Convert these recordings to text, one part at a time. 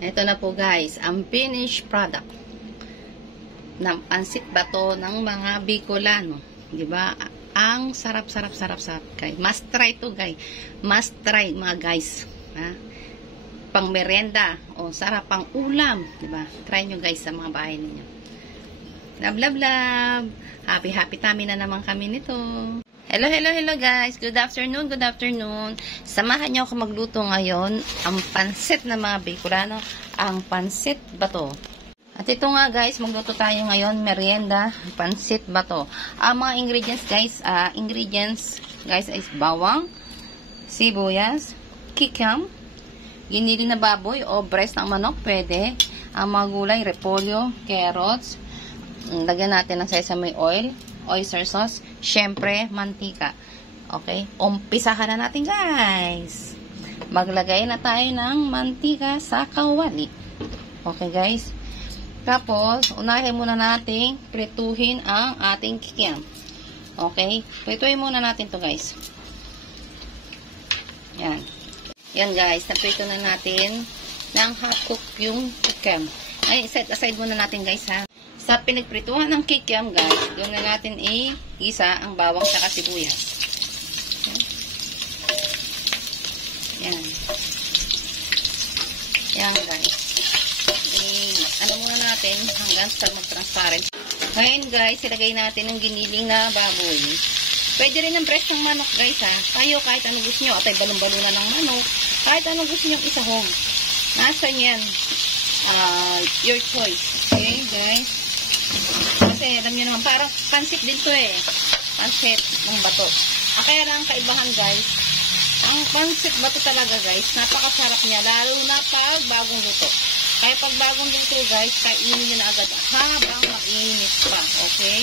Ito na po guys, ang finished product ng pansit bato ng mga Bicolano. Diba? Ang sarap guys. Must try to guys. Must try mga guys. Ha? Pang merienda o sarap pang ulam. Diba? Try nyo guys sa mga bahay ninyo. Love. Happy tummy na naman kami nito. Hello guys. Good afternoon. Samahan niyo ako magluto ngayon ang pansit ng mga Bicolano, ang pansit bato. At ito nga guys, magluto tayo ngayon merienda, pansit bato. Ang mga ingredients guys is bawang, sibuyas, kikiam, ginili na baboy o breast ng manok, pwede. Ang mga gulay, repolyo, carrots, lagyan natin ng sesame oil, oyster sauce, syempre, mantika. Okay? Umpisahan na natin, guys. Maglagay na tayo ng mantika sa kawali. Okay, guys? Tapos, unahin muna natin prituhin ang ating kikiam. Okay? Prituhin muna natin to guys. Yan. Yan, guys. Naprito na natin ng half cook yung kikiam. Ay, set aside muna natin, guys, ha? Sa pinagprituhan ng kikiam, guys, doon na natin i-isa ang bawang saka sibuyas. Yan. Yan, guys. Ano muna natin hanggang sa mag-transparent. Ngayon, guys, ilagay natin ang giniling na baboy. Pwede rin ang breast ng manok, guys, ha. Kayo, kahit anong gusto nyo, atay balon-balunan ng manok, kahit anong gusto nyo isahong. Nasaan yan? Your choice. Okay, guys? Kasi alam nyo naman, parang pansit din to eh. Pansit ng bato. Kaya lang kaibahan guys, ang pansit bato talaga guys, napakasarap niya, lalo na pag bagong luto. Kaya pag bagong luto guys, kainin nyo na agad habang mainit pa. Okay?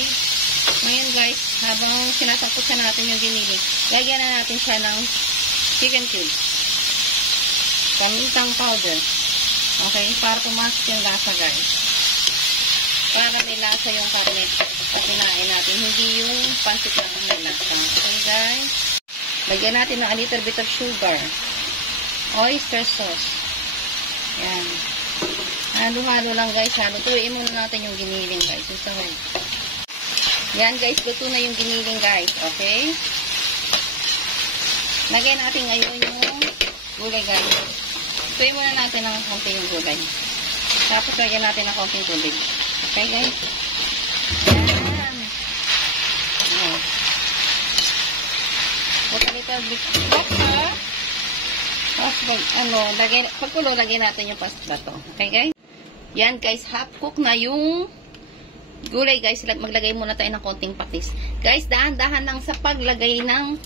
Ngayon guys, habang sinasangkutsan natin yung giniling, lagyan na natin siya ng chicken cubes. Pamintang powder. Okay? Para pumasok yung lasa guys. Para may lasa yung karne pag kinain natin. Hindi yung pansit lang ang may lasa. Okay guys? Lagyan natin ng a little bit of sugar. Oyster sauce. Yan. Halo-halo lang guys. Lutuin muna natin yung giniling guys. Ito guys. Yan guys. Luto na yung giniling guys. Okay? Lagyan natin ngayon yung gulay guys. Lutuin muna natin ng konti yung gulay. Tapos lagyan natin ng konting tubig. Okay guys? Yan. Ayan. Put a little bit of butter. Tapos pagkulo, lagyan natin yung pansit bato. Okay guys? Yan guys, half cook na yung gulay guys. Maglagay muna tayo ng konting patis. Guys, dahan-dahan lang sa paglagay ng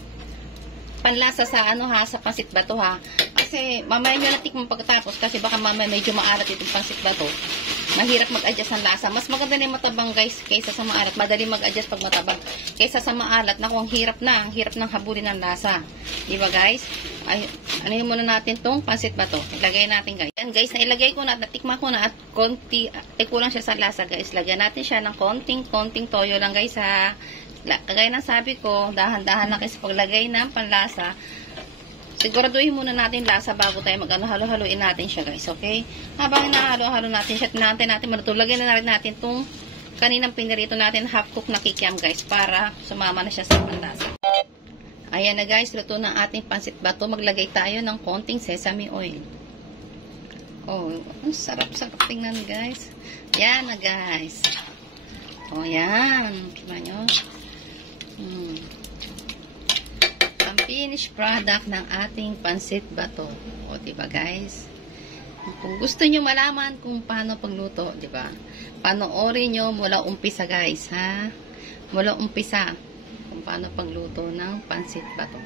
panlasa sa sa pansit bato ha. Kasi mamaya nyo natikman pagkatapos kasi baka mamaya medyo maalat itong pansit bato. Mahirap mag-adjust ng lasa. Mas maganda na yung matabang guys kaysa sa maalat. Madali mag-adjust pag matabang. Kaysa sa maalat, naku, ang hirap ng habulin ng lasa. Diba guys? Ay, ano yun muna natin tong pansit bato. Ilagay natin guys. Yan guys, nailagay ko na, natikman ko na at konti, kulang siya sa lasa guys. Lagyan natin siya ng konting toyo lang guys ha. Kagaya ng sabi ko, dahan-dahan lang kasi paglagay ng panlasa. Siguraduhin muna natin lasa bago tayo halo-haloin natin siya guys, okay? Habang nahalo-halo natin siya, tinantin natin maluto. Lagyan na natin itong kaninang pinirito natin half cook na kikiam guys para sumama na siya sa panlasa. Ayan na guys, luto ng ating pansit bato. Maglagay tayo ng konting sesame oil. Oh, ang sarap-sarap tingnan guys. Yan na guys. Oh, yan. Diba nyo? Ang finished product ng ating pansit bato. O, diba guys? Kung gusto nyo malaman kung paano pagluto, diba? Panoorin nyo mula umpisa guys, ha? Mula umpisa kung paano pagluto ng pansit bato.